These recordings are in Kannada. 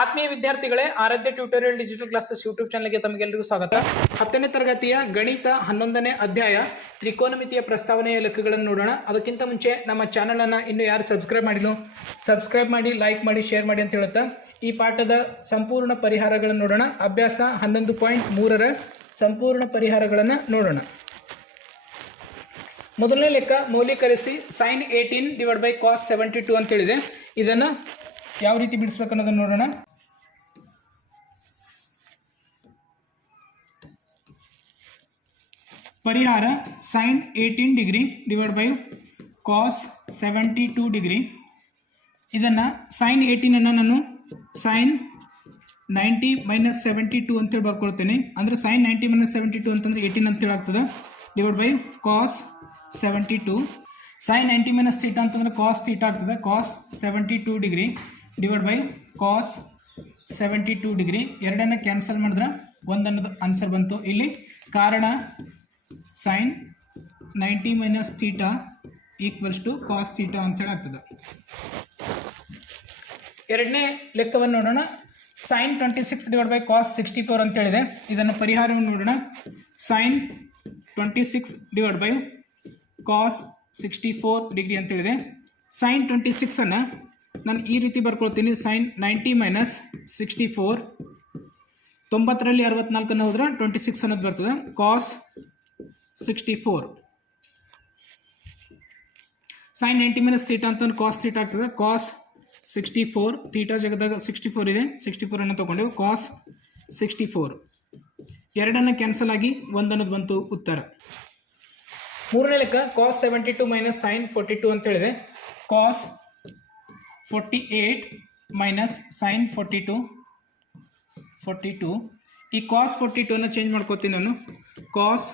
ಆತ್ಮೀಯ ವಿದ್ಯಾರ್ಥಿಗಳೇ, Aradhya tutorial digital classes YouTube ಚಾನಲ್ಗೆ ತಮಗೆಲ್ಲರಿಗೂ ಸ್ವಾಗತ. ಹತ್ತನೇ ತರಗತಿಯ ಗಣಿತ ಹನ್ನೊಂದನೇ ಅಧ್ಯಾಯ ತ್ರಿಕೋನಮಿತಿಯ ಪ್ರಸ್ತಾವನೆಯ ಲೆಕ್ಕಗಳನ್ನು ನೋಡೋಣ. ಅದಕ್ಕಿಂತ ಮುಂಚೆ ನಮ್ಮ ಚಾನಲನ್ನು ಇನ್ನೂ ಯಾರು ಸಬ್ಸ್ಕ್ರೈಬ್ ಮಾಡಿಲ್ಲ, ಸಬ್ಸ್ಕ್ರೈಬ್ ಮಾಡಿ, ಲೈಕ್ ಮಾಡಿ, ಶೇರ್ ಮಾಡಿ ಅಂತ ಹೇಳುತ್ತಾ, ಈ ಪಾಠದ ಸಂಪೂರ್ಣ ಪರಿಹಾರಗಳನ್ನು ನೋಡೋಣ. ಅಭ್ಯಾಸ ಹನ್ನೊಂದು ಪಾಯಿಂಟ್ ಮೂರರ ಸಂಪೂರ್ಣ ಪರಿಹಾರಗಳನ್ನು ನೋಡೋಣ. ಮೊದಲನೇ ಲೆಕ್ಕ ಮೌಲ್ಯೀಕರಿಸಿ sine eighteen divide by cos seventy two ಅಂತೇಳಿದೆ ಇದನ್ನು ಯಾವ ರೀತಿ ಬಿಡಿಸ್ಬೇಕು ಅನ್ನೋದನ್ನು ನೋಡೋಣ. ಪರಿಹಾರ sine eighteen degree divide by cos seventy two degree ಇದನ್ನು ಸೈನ್ ಏಯ್ಟೀನನ್ನು ನಾನು sine ninety minus seventy two ಅಂತೇಳಿ ಬರ್ಕೊಳ್ತೇನೆ ಅಂದರೆ sine ninety minus seventy two ಅಂತಂದರೆ ಏಯ್ಟೀನ್ ಅಂತೇಳಿ ಆಗ್ತದೆ divide by cos seventy two sine ninety minus theta ಅಂತಂದರೆ ಕಾಸ್ ಥೀಟ ಆಗ್ತದೆ. Cos seventy two degree divide by cos seventy two degree ಎರಡನ್ನ ಕ್ಯಾನ್ಸಲ್ ಮಾಡಿದ್ರೆ ಒಂದನ್ನೋದು ಆನ್ಸರ್ ಬಂತು. ಇಲ್ಲಿ ಕಾರಣ sine ninety minus theta equals to cos theta ಅಂತೇಳಿ ಆಗ್ತದೆ. ಎರಡನೇ ಲೆಕ್ಕವನ್ನು ನೋಡೋಣ. Sine twenty six divide by cos sixty four ಅಂತೇಳಿದೆ ಇದನ್ನು ಪರಿಹಾರವನ್ನು ನೋಡೋಣ. Sine twenty six divide by cos sixty four degree ಅಂತೇಳಿದೆ sine twenty ಸಿಕ್ಸನ್ನು ನಾನು ಈ ರೀತಿ ಬರ್ಕೊಳ್ತೀನಿ. Sine ninety minus sixty four ತೊಂಬತ್ತರಲ್ಲಿ ಅರವತ್ನಾಲ್ಕನ್ನು ಹೋದ್ರೆ ಟ್ವೆಂಟಿ ಸಿಕ್ಸ್ ಅನ್ನೋದು ಬರ್ತದೆ. Cos sixty four sine ninety minus theta ಅಂತ ಕಾಸ್ ಥೀಟಾ ಆಗ್ತದೆ. ಕಾಸ್ ಸಿಕ್ಸ್ಟಿ ಫೋರ್ ಥೀಟಾ ಜಗದಾಗ ಸಿಕ್ಸ್ಟಿ ಫೋರ್ ಇದೆ. ಸಿಕ್ಸ್ಟಿ ಫೋರನ್ನು ತೊಗೊಂಡೆವು. ಕಾಸ್ ಸಿಕ್ಸ್ಟಿ ಫೋರ್ ಎರಡನ್ನು ಕ್ಯಾನ್ಸಲ್ ಆಗಿ ಒಂದು ಅನ್ನೋದು ಬಂತು ಉತ್ತರ. ಮೂರನೇ ಲೆಕ್ಕ cos seventy two minus sine forty two ಅಂತ ಹೇಳಿದೆ. Cos forty eight minus sine forty two forty two ಈ ಕಾಸ್ ಫೋರ್ಟಿ ಅನ್ನು ಚೇಂಜ್ ಮಾಡ್ಕೋತೀನಿ ನಾನು. Cos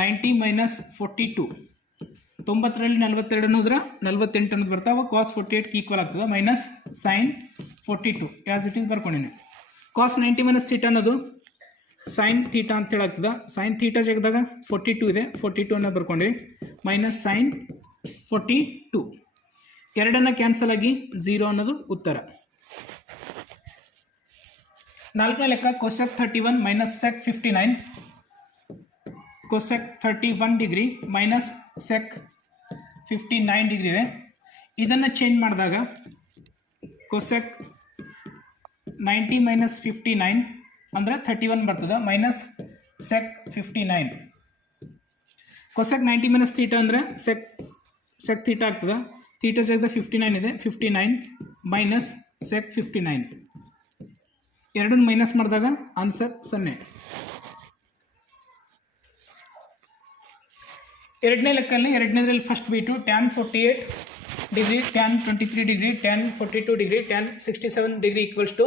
ninety minus forty two ತೊಂಬತ್ತರಲ್ಲಿ ನಲ್ವತ್ತೆರಡು ಅನ್ನೋದ್ರ ನಲ್ವತ್ತೆಂಟು ಅನ್ನೋದು ಬರ್ತಾವೆ ಕಾಸ್ ಫೋರ್ಟಿ ಏಟ್ಗೆ ಈಕ್ವಲ್ ಆಗ್ತದೆ minus sine forty two as it is ಬರ್ಕೊಂಡಿನಿ. Cos ninety minus theta ಅನ್ನೋದು ಸೈನ್ ಥೀಟಾ ಅಂತ ಹೇಳಾಗ್ತದೆ ಸೈನ್ ಥೀಟಾ ಜಗದಾಗ ಫೋರ್ಟಿ ಟು ಇದೆ. ಫೋರ್ಟಿ ಟು ಅನ್ನೋ ಬರ್ಕೊಂಡ್ರಿ. ಮೈನಸ್ ಸೈನ್ ಫೋರ್ಟಿ ಟು ಎರಡನ್ನ ಕ್ಯಾನ್ಸಲ್ ಆಗಿ ಝೀರೋ ಅನ್ನೋದು ಉತ್ತರ. ನಾಲ್ಕನೇ ಲೆಕ್ಕ question thirty one minus sec fifty nine cosec thirty one degree minus sec fifty nine degree ಇದೆ. ಇದನ್ನು ಚೇಂಜ್ ಮಾಡಿದಾಗ cosec ninety minus fifty nine ಅಂದರೆ ಥರ್ಟಿ ಒನ್ ಬರ್ತದೆ minus sec fifty nine cosec ninety minus theta ಅಂದರೆ ಸೆಕ್ ಸೆಕ್ ಥೀಟಾ ಆಗ್ತದೆ. ಥೀಟಾ ಜಾಗದ ಫಿಫ್ಟಿ ನೈನ್ ಇದೆ fifty nine minus sec fifty nine ಎರಡನ್ನು ಮೈನಸ್ ಮಾಡಿದಾಗ ಆನ್ಸರ್ ಸೊನ್ನೆ. ಎರಡನೇ ಲೆಕ್ಕಲ್ಲಿ, ಎರಡನೇದ್ರಲ್ಲಿ first B two tan forty eight degree tan twenty three degree tan forty two degree tan sixty seven degree equals to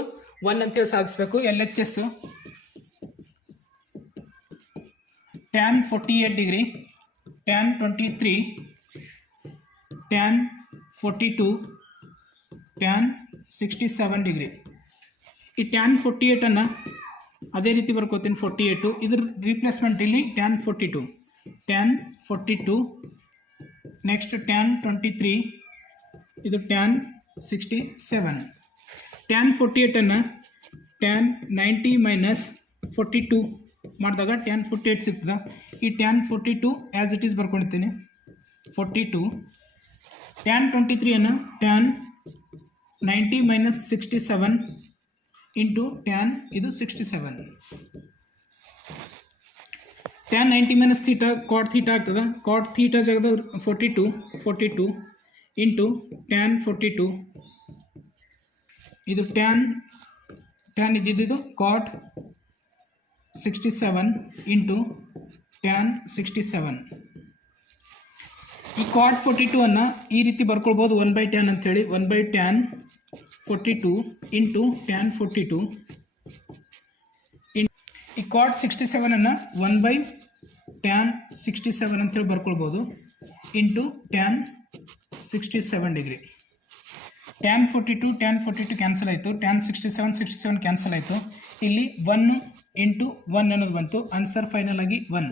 one ಅಂತೇಳಿ ಸಾಧಿಸಬೇಕು. L H S tan forty eight degree tan twenty three tan forty two tan sixty seven degree ಈ ಟ್ಯಾನ್ ಫೋರ್ಟಿ ಏಯ್ಟನ್ನು ಅದೇ ರೀತಿ ಬರ್ಕೋತೀನಿ ಫೋರ್ಟಿ ಏಯ್ಟು ಇದ್ರ ರೀಪ್ಲೇಸ್ಮೆಂಟ್ ಇಲ್ಲಿ tan forty two tan forty two next tan twenty three ಇದು tan sixty seven tan forty ಏಯ್ಟನ್ನು tan ninety minus forty two ಮಾಡಿದಾಗ ಟ್ಯಾನ್ ಫೋರ್ಟಿ ಏಯ್ಟ್ ಸಿಗ್ತದೆ. ಈ tan forty two as it is ಬರ್ಕೊಂಡಿರ್ತೀನಿ. Forty two tan twenty ತ್ರೀಯನ್ನು tan ninety minus sixty seven into tan ಇದು sixty seven tan ninety minus theta cot theta ಆಗ್ತದೆ? ಕಾಟ್ ಥೀಟಾ ಜಾಗದ forty two forty two into tan forty two ಇದು ಟ್ಯಾನ್ ಟ್ಯಾನ್ ಇದ್ದಿದ್ದು cot sixty seven into tan sixty seven ಈ ಕಾಟ್ ಫೋರ್ಟಿ ಟು ಅನ್ನು ಈ ರೀತಿ ಬರ್ಕೊಳ್ಬೋದು ಒನ್ ಬೈ ಟ್ಯಾನ್ ಅಂತೇಳಿ one by tan forty two into tan forty two ಈ cot sixty ಸೆವೆನನ್ನು one by tan sixty seven ಅಂತೇಳಿ ಬರ್ಕೊಳ್ಬೋದು. Into tan sixty seven degree. Tan forty two tan forty two cancel ಆಯಿತು. Tan sixty seven sixty seven cancel ಆಯಿತು. ಇಲ್ಲಿ ಒನ್ ಇಂಟು ಒನ್ ಅನ್ನೋದು ಬಂತು. ಆನ್ಸರ್ ಫೈನಲ್ ಆಗಿ ಒನ್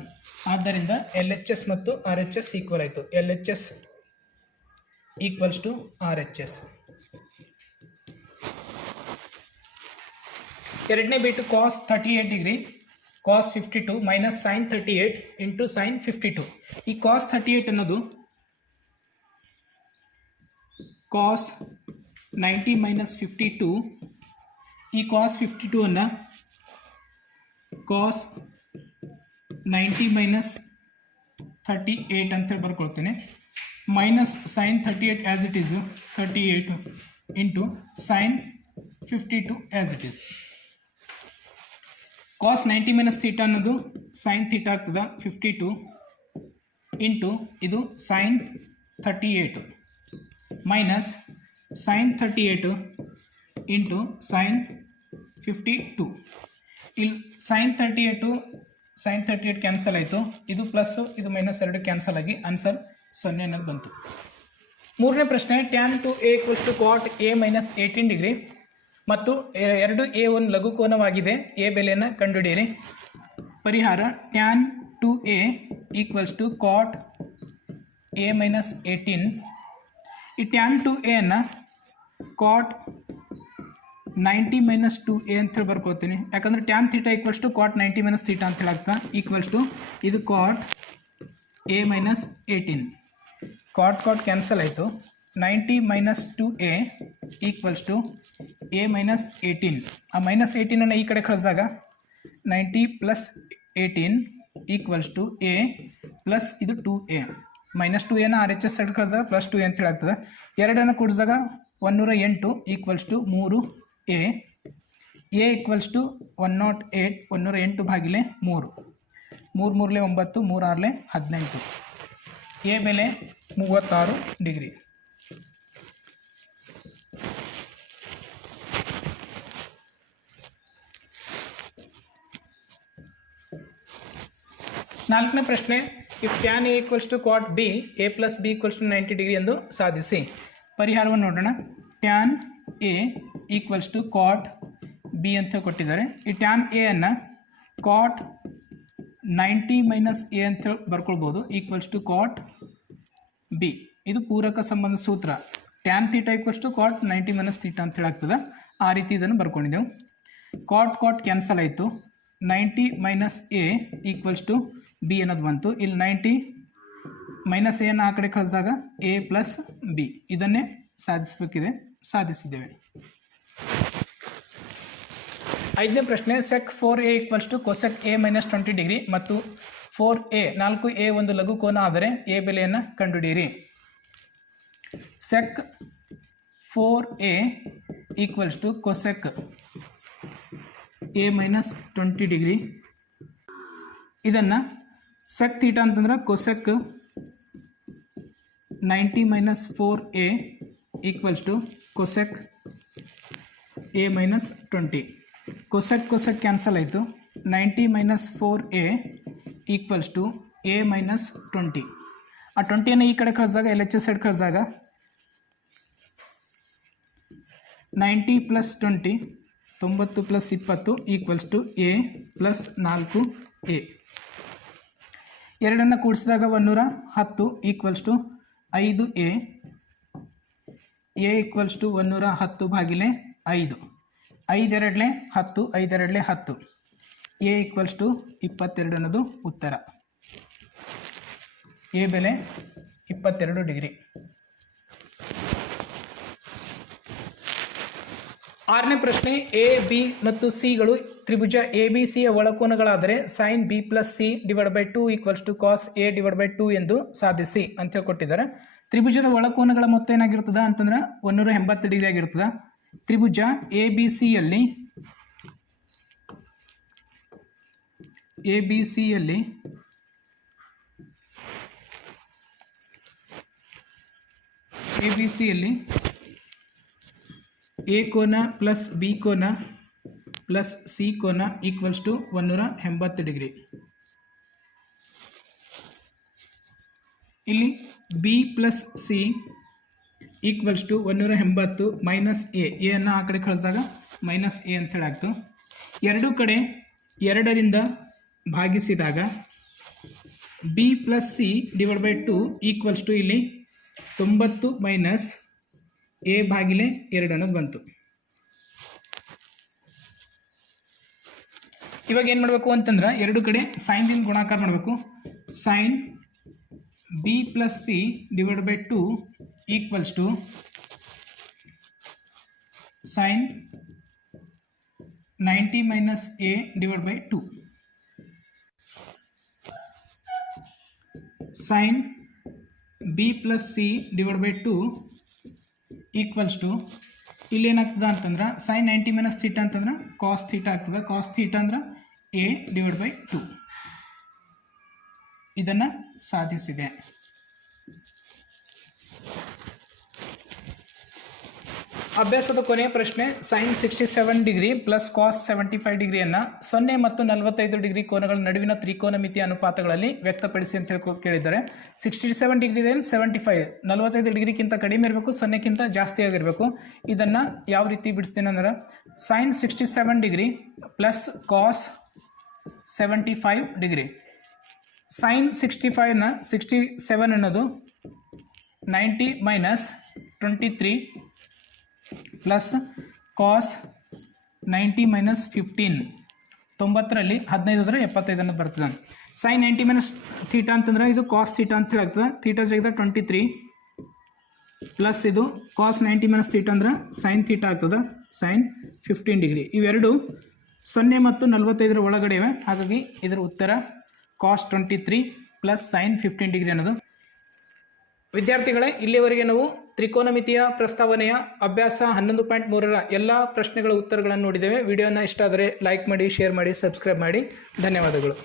ಆದ್ದರಿಂದ ಎಲ್ ಎಚ್ ಎಸ್ ಮತ್ತು ಆರ್ ಎಚ್ ಎಸ್ ಈಕ್ವಲ್ ಆಯಿತು. L H S equals to R H S ಎರಡನೇ ಬಿಟ್ಟು cos thirty eight degree. Cos fifty two minus sine thirty eight into sine fifty two ಈ ಕಾಸ್ ತರ್ಟಿ ಏಟ್ ಅನ್ನೋದು cos ninety minus fifty two ಈ ಕಾಸ್ ಫಿಫ್ಟಿ ಟೂ ಅನ್ನು cos ninety minus thirty eight ಅಂತೇಳಿ ಬರ್ಕೊಳ್ತೇನೆ. Minus sine thirty eight as it is thirty eight into sine fifty two as it is cos ninety minus theta ಅನ್ನೋದು ಸೈನ್ ಥೀಟಾ ಆಗ್ತದೆ ಫಿಫ್ಟಿ ಟು ಇಂಟು ಇದು sine thirty eight minus sine thirty eight into sine fifty two ಇಲ್ಲಿ sine thirty eight sine thirty eight cancel ಆಯಿತು. ಇದು ಪ್ಲಸ್ಸು ಇದು ಮೈನಸ್ ಎರಡು ಕ್ಯಾನ್ಸಲ್ ಆಗಿ ಆನ್ಸರ್ ಸೊನ್ನೆ ಅನ್ನೋದು ಬಂತು. ಮೂರನೇ ಪ್ರಶ್ನೆ tan two A equals to cot A minus eighteen degree ಮತ್ತು ಎರಡು ಎ ಒಂದು ಲಘುಕೋನವಾಗಿದೆ ಎ ಬೆಲೆಯನ್ನು ಕಂಡುಹಿಡಿಯಿರಿ. ಪರಿಹಾರ tan two A equals to cot A minus eighteen ಈ ಟ್ಯಾನ್ ಟು ಎ ಅನ್ನು cot ninety minus two A ಅಂತೇಳಿ ಬರ್ಕೋತೀನಿ. ಯಾಕಂದರೆ tan theta equals to cot ninety minus theta ಅಂತ ಹೇಳಾಗ್ತಾ ಈಕ್ವಲ್ಸ್ ಟು ಇದು cot A minus eighteen cot cot cancel ಆಯಿತು. Ninety minus two A equals to A minus eighteen ಆ ಮೈನಸ್ ಏಯ್ಟೀನನ್ನು ಈ ಕಡೆ ಕಳಿಸಿದಾಗ ninety plus eighteen equals to A plus ಇದು ಟು ಎ ಮೈನಸ್ ಟು ಎನ ಆರ್ ಎಚ್ ಎಸ್ ಸೈಡ್ ಕಳಿಸಿದಾಗ ಪ್ಲಸ್ ಟು ಎ ಅಂತ ಹೇಳಾಗ್ತದೆ. ಎರಡನ್ನು ಕೂಡಿಸಿದಾಗ ಒನ್ನೂರ ಎಂಟು ಈಕ್ವಲ್ಸ್ ಟು ಮೂರು A A equals to one nought eight ಒನ್ನೂರ ಎಂಟು ಭಾಗಿಲೆ ಮೂರು. ಮೂರು ಮೂರಲೆ ಒಂಬತ್ತು ಮೂರಾರಲೆ ಹದಿನೆಂಟು. ಎ ಬೆಲೆ ಮೂವತ್ತಾರು ಡಿಗ್ರಿ. ನಾಲ್ಕನೇ ಪ್ರಶ್ನೆ if tan A equals to cot B A plus B equals to ninety degree ಎಂದು ಸಾಧಿಸಿ. ಪರಿಹಾರವನ್ನು ನೋಡೋಣ. Tan A equals to cot B ಅಂತ ಕೊಟ್ಟಿದ್ದಾರೆ. ಈ ಟ್ಯಾನ್ ಎ ಅನ್ನು ಕ್ವಾಟ್ ನೈಂಟಿ ಮೈನಸ್ ಎ ಅಂತ ಬರ್ಕೊಳ್ಬೋದು ಈಕ್ವಲ್ಸ್ ಟು ಕ್ವಾಟ್ ಬಿ ಇದು ಪೂರಕ ಸಂಬಂಧ ಸೂತ್ರ. Tan theta equals to cot ninety minus theta ಅಂತ ಹೇಳಾಗ್ತದೆ. ಆ ರೀತಿ ಇದನ್ನು ಬರ್ಕೊಂಡಿದ್ದೆವು. ಕ್ವಾಟ್ ಕ್ವಾಟ್ ಕ್ಯಾನ್ಸಲ್ ಆಯಿತು. Ninety minus A equals to B ಅನ್ನೋದು ಬಂತು. ಇಲ್ಲಿ ನೈಂಟಿ ಮೈನಸ್ ಎನ್ನು ಆ ಕಡೆ ಕಳಿಸಿದಾಗ ಎ ಪ್ಲಸ್ ಬಿ ಇದನ್ನೇ ಸಾಧಿಸಬೇಕಿದೆ. ಸಾಧಿಸಿದ್ದೇವೆ. ಐದನೇ ಪ್ರಶ್ನೆ sec four A equals to cosec A minus twenty degree ಮತ್ತು ಫೋರ್ ಎ ನಾಲ್ಕು ಎ ಒಂದು ಲಘು ಕೋನ ಆದರೆ ಎ ಬೆಲೆಯನ್ನು ಕಂಡುಹಿಡಿಯಿರಿ. Sec four A equals to cosec A minus twenty degree ಇದನ್ನು ಸೆಕ್ ತೀಟ ಅಂತಂದ್ರೆ cosec ninety minus four A equals to cosec A minus twenty cosec cosec cancel ಆಯಿತು. Ninety minus four A equals to A minus twenty ಆ ಟ್ವೆಂಟಿಯನ್ನು ಈ ಕಡೆ ಕಳಿಸಿದಾಗ ಎಲ್ ಎಚ್ ಎಸ್ ಸೈಡ್ ಕಳಿಸಿದಾಗ ನೈಂಟಿ ಪ್ಲಸ್ ಟ್ವೆಂಟಿ ತೊಂಬತ್ತು ಪ್ಲಸ್ ಇಪ್ಪತ್ತು ಈಕ್ವಲ್ಸ್ ಟು ಎ ಪ್ಲಸ್ ನಾಲ್ಕು ಎ ಎರಡನ್ನು ಕೂಡಿಸಿದಾಗ ಒಂದೂರ ಹತ್ತು ಈಕ್ವಲ್ಸ್ ಟು ಐದು ಎ ಎ ಈಕ್ವಲ್ಸ್ ಟು ಒಂದೂರ ಹತ್ತು ಬಾಗಿಲೆ ಐದು. ಐದೆರಡಲೆ ಹತ್ತು ಐದೆರಡಲೆ ಹತ್ತು. ಎ ಈಕ್ವಲ್ಸ್ ಟು ಇಪ್ಪತ್ತೆರಡು ಅನ್ನೋದು ಉತ್ತರ. ಎ ಬೆಲೆ ಇಪ್ಪತ್ತೆರಡು ಡಿಗ್ರಿ. ಆರನೇ ಪ್ರಶ್ನೆ ಎ ಬಿ ಮತ್ತು ಸಿಗಳು ತ್ರಿಭುಜ ಎ ಬಿ ಸಿಯ ಒಳಕೋನಗಳಾದರೆ sine B plus C divide by two equals to cos A divide by two ಎಂದು ಸಾಧಿಸಿ ಅಂತ ಹೇಳ್ಕೊಟ್ಟಿದ್ದಾರೆ. ತ್ರಿಭುಜದ ಒಳಕೋನಗಳ ಮೊತ್ತ ಏನಾಗಿರ್ತದೆ ಅಂತಂದ್ರೆ ಒಂದೂರ ಎಂಬತ್ತು ಡಿಗ್ರಿ ಆಗಿರ್ತದ. ತ್ರಿಭುಜ ಎ ಬಿ ಸಿಯಲ್ಲಿ ಎ ಬಿ ಸಿಯಲ್ಲಿ ಎ ಬಿ ಸಿಯಲ್ಲಿ ಎ ಕೋನ ಪ್ಲಸ್ ಬಿ ಕೋನ ಪ್ಲಸ್ ಸಿ ಕೋನ ಈಕ್ವಲ್ಸ್ ಟು ಒಂದೂರ ಎಂಬತ್ತು ಡಿಗ್ರಿ. ಇಲ್ಲಿ B plus C equals to ಒಂದೂರ ಎಂಬತ್ತು ಮೈನಸ್ ಎ ಎನ್ನು ಆ ಕಡೆ ಕಳಿಸಿದಾಗ ಮೈನಸ್ ಎ ಅಂತೇಳಿ ಆಗ್ತು. ಎರಡೂ ಕಡೆ ಎರಡರಿಂದ ಭಾಗಿಸಿದಾಗ B plus C divide by two equals to ಇಲ್ಲಿ ತೊಂಬತ್ತು ಮೈನಸ್ ಎ ಬಾಗಿಲೆ ಎರಡು ಅನ್ನೋದು ಬಂತು. ಇವಾಗ ಏನು ಮಾಡಬೇಕು ಅಂತಂದ್ರೆ ಎರಡು ಕಡೆ ಸೈನ್ದಿಂದ ಗುಣಾಕಾರ ಮಾಡಬೇಕು. Sine B plus C divide by two equals to sine ninety minus A divide by two sine B plus C divide by two equals to ಇಲ್ಲಿ ಏನಾಗ್ತದೆ ಅಂತಂದ್ರೆ ಸೈನ್ ನೈಂಟಿ ಮೈನಸ್ ಥೀಟಾ ಅಂತಂದ್ರೆ ಕಾಸ್ ಥೀಟಾ ಆಗ್ತದೆ. ಕಾಸ್ ಥೀಟಾ ಅಂದ್ರೆ ಎ ಡಿವೈಡ್ ಬೈ ಟು ಇದನ್ನು ಸಾಧಿಸಿದೆ. ಅಭ್ಯಾಸದ ಕೊನೆಯ ಪ್ರಶ್ನೆ sine sixty seven degree plus cos seventy five ಡಿಗ್ರಿಯನ್ನು ಸೊನ್ನೆ ಮತ್ತು ನಲವತ್ತೈದು ಡಿಗ್ರಿ ಕೋನಗಳ ನಡುವಿನ ತ್ರಿಕೋನಮಿತಿ ಅನುಪಾತಗಳಲ್ಲಿ ವ್ಯಕ್ತಪಡಿಸಿ ಅಂತ ಹೇಳ್ಕೊ ಕೇಳಿದ್ದಾರೆ. ಸಿಕ್ಸ್ಟಿ ಸೆವೆನ್ ಡಿಗ್ರಿದಲ್ಲಿ ಸೆವೆಂಟಿ ಫೈವ್ ನಲವತ್ತೈದು ಡಿಗ್ರಿಗಿಂತ ಕಡಿಮೆ ಇರಬೇಕು ಸೊನ್ನೆಗಿಂತ ಜಾಸ್ತಿ ಆಗಿರಬೇಕು. ಇದನ್ನು ಯಾವ ರೀತಿ ಬಿಡಿಸ್ತೀನಿ ಅಂದ್ರೆ sine sixty seven degree plus cos seventy five degree sine sixty ಫೈವ್ನ sixty seven ಅನ್ನೋದು ninety minus twenty three plus cos ninety minus fifteen ತೊಂಬತ್ತರಲ್ಲಿ ಹದಿನೈದರ ಎಪ್ಪತ್ತೈದನ್ನು ಬರ್ತದೆ. ಸೈನ್ ನೈಂಟಿ ಮೈನಸ್ ಥೀಟಾ ಅಂತಂದ್ರೆ ಇದು ಕಾಸ್ ಥೀಟಾ ಅಂತ ಹೇಳಿ ಆಗ್ತದೆ ಥೀಟಾ ಜಗದ ಟ್ವೆಂಟಿ ತ್ರೀ ಪ್ಲಸ್ ಇದು ಕಾಸ್ ನೈಂಟಿ ಮೈನಸ್ ಥೀಟಾ ಅಂದ್ರೆ ಸೈನ್ ಥೀಟಾ ಆಗ್ತದೆ. ಸೈನ್ ಫಿಫ್ಟೀನ್ ಡಿಗ್ರಿ ಇವೆರಡು ಸೊನ್ನೆ ಮತ್ತು ನಲವತ್ತೈದರ ಒಳಗಡೆ ಇವೆ ಹಾಗಾಗಿ ಇದರ ಉತ್ತರ cos twenty three plus sine fifteen degree ಅನ್ನೋದು. ವಿದ್ಯಾರ್ಥಿಗಳೇ, ಇಲ್ಲಿವರೆಗೆ ನಾವು ತ್ರಿಕೋನಮಿತಿಯ ಪ್ರಸ್ತಾವನೆಯ ಅಭ್ಯಾಸ ಹನ್ನೊಂದು ಪಾಯಿಂಟ್ ಮೂರರ ಎಲ್ಲ ಪ್ರಶ್ನೆಗಳ ಉತ್ತರಗಳನ್ನು ನೋಡಿದ್ದೇವೆ. ವಿಡಿಯೋನ ಇಷ್ಟ ಆದರೆ ಲೈಕ್ ಮಾಡಿ ಶೇರ್ ಮಾಡಿ ಸಬ್ಸ್ಕ್ರೈಬ್ ಮಾಡಿ. ಧನ್ಯವಾದಗಳು.